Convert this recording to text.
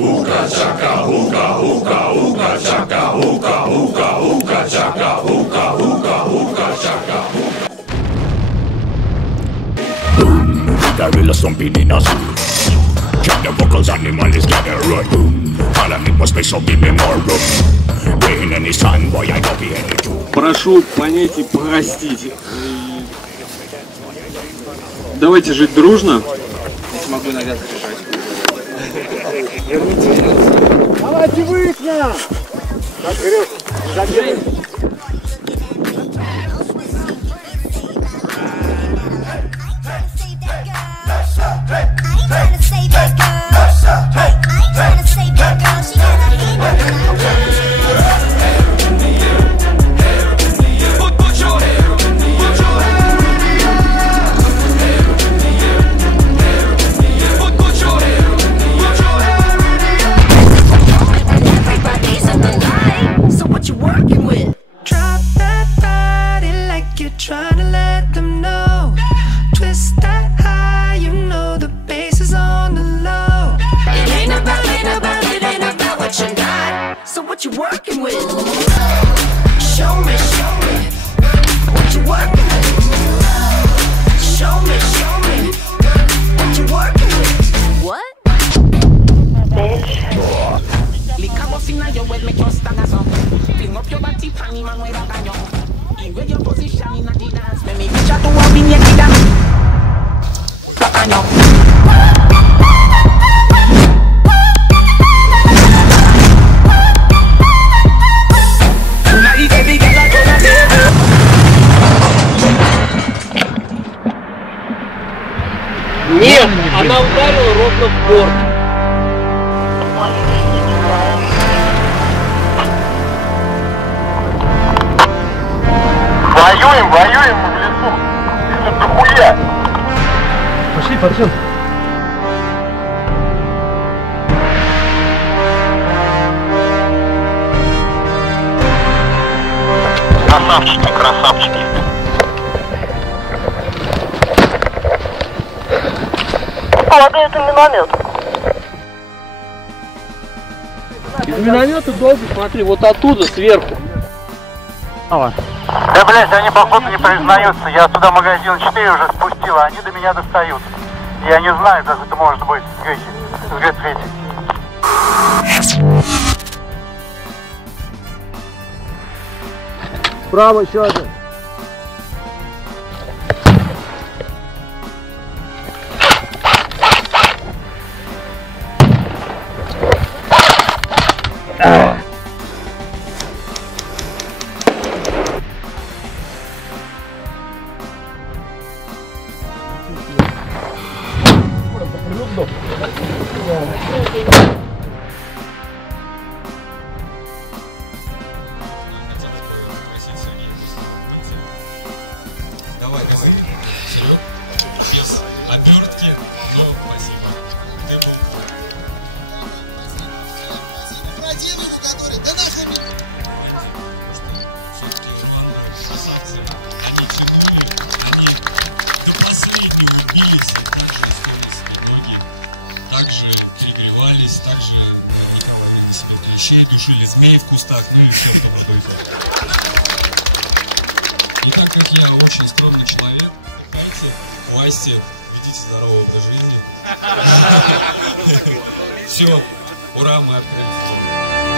Uka chaka, uka, uka, uka chaka, uka, uka, uka chaka, uka, uka, uka chaka. Boom, gorilla stomping in a zoo. Check the vocals, animals gather right. Boom, all I need was space, so give me more room. Rain and the sun, boy, I don't be any too. Прошу понять и простить. Давайте жить дружно. Я смогу иногда заряжать. Давайте выясним! Так, вперед! Забей! Trying to let them know. Twist that high, you know the bass is on the low. It ain't about what you got. So what you working with? Show me what you working with. Show me what you working with. What? Bitch. Licamos in your way, make your stand as up. Fling up your body, panty man, way back on your. Where your position in the dance, let me reach out to a mini kid. Back on your. Нет, она ударила ровно в борт. Воюем в лесу. Их тут дохуя. Пошли, пацан. Красавчики. Полагаю, это миномет. Из миномета долго, смотри, вот оттуда, сверху. Да, блядь, они походу не признаются. Я сюда магазин 4 уже спустил, а они до меня достают. Я не знаю, как это может быть с Г3. Справа еще один. Давай, Серег, без обертки, но спасибо. Ты был. Противнику, который, да нахуй! Все-таки красавцы, они тянули, они до последнего бились, ноги также перегревались, также ловили себе клещей, душили змей в кустах, ну или все, что может быть. И так как я очень скромный человек, отдыхайте, власти, ведите здоровый образ жизни. Все, ура, мы открылись.